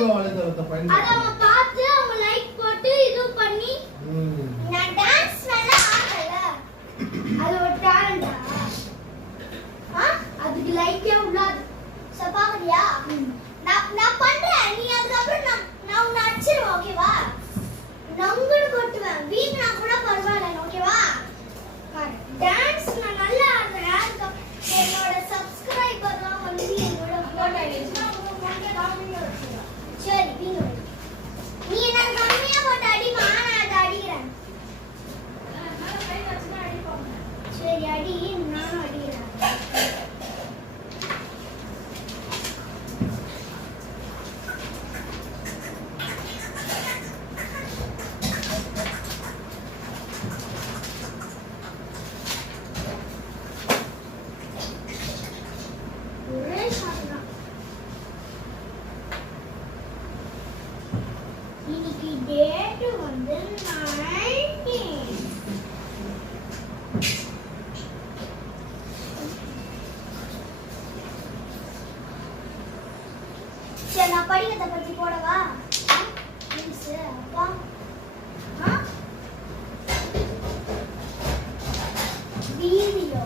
சமூக வலைதளத்தை பயன்படுத்தி அத அவன் பார்த்து அவன் லைக் போட்டு இது பண்ணி நான் டான்ஸ் நல்லா ஆடல அது ஒரு டாலண்டா அதுக்கு லைக்கே உள்ளாது சபாகரியா நான் பண்றேன் நீ அதுக்கு அப்புறம் நான் உன்னை அடிச்சிருவேன் ஓகேவா நங்குன்னு கொட்டுவேன் வீணா கூட பரவாயில்ல ஓகேவா டான்ஸ் நான் நல்லா ஆடுறேன் என்னோட சப்ஸ்கிரைபர்லாம் வந்து என்னோட போட்டோ சரி வீணு நீ என்ன கம்மியா போட்டு அடிமா நான் அதை அடிக்கிறேன் சரி அடி நானும் அடிக்கிறேன் இன்னைக்கு டேட் வந்து 19 சரி நான் படிக்கிறத பத்தி போடவா நியூஸ் அப்பா வீடியோ